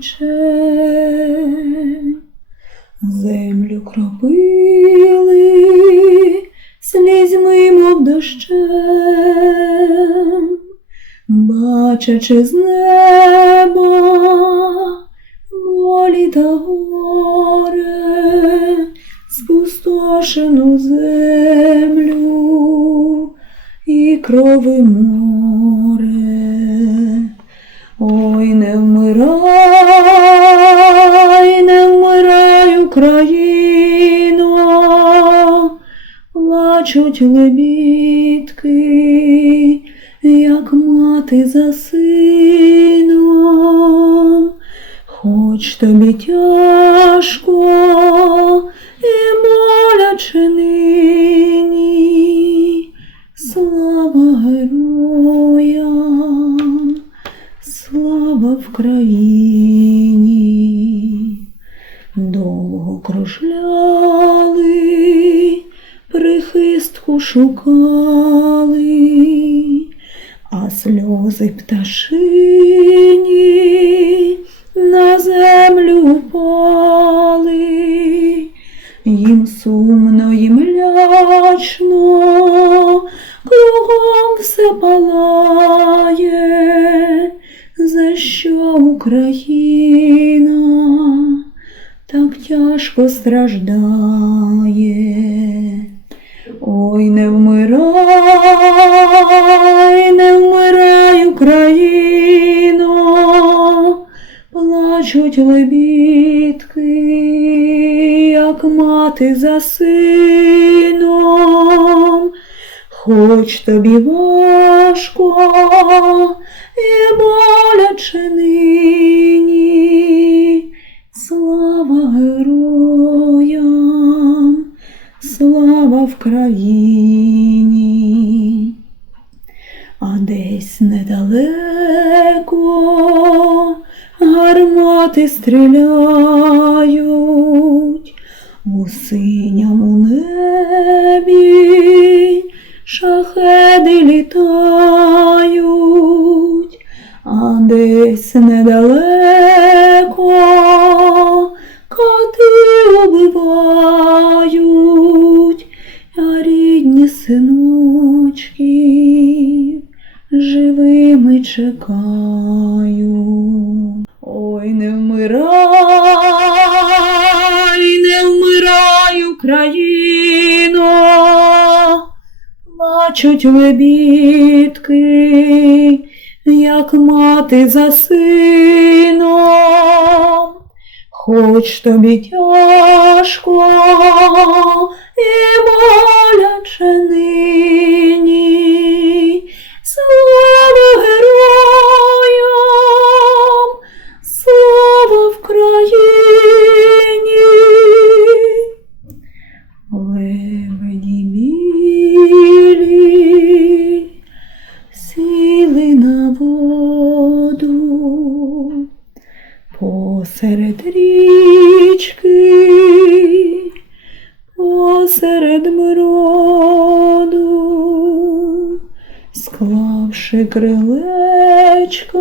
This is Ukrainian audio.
плече. Землю кропили слізьми, мов дощем, бачачи з неба болі та горе, спустошену землю і крови море. Ой, не вмирай, Україно, плачуть лебідки, як мати за сином, хоч тобі тяжко і боляче нині, слава героям, слава Вкраїні. Довго кружляли, прихистку шукали, а сльози пташині на землю впали, їм сумно, їм лячно, кругом все палає, за що Україна так тяжко страждає. Ой, не вмирай, не вмирай, Україно, плачуть лебідки, як мати за сином, хоч тобі важко і боляче нині, десь недалеко. Гармати стріляють у синьому небі, шахеди літають, а десь недалеко. Коти убивають, а рідні синочки чекаю. Ой, не вмирай, не вмирай, Україно, плачуть лебідки, як мати за сином, хоч тобі тяжко і боляче посеред річки, посеред мроду, склавши крилечка.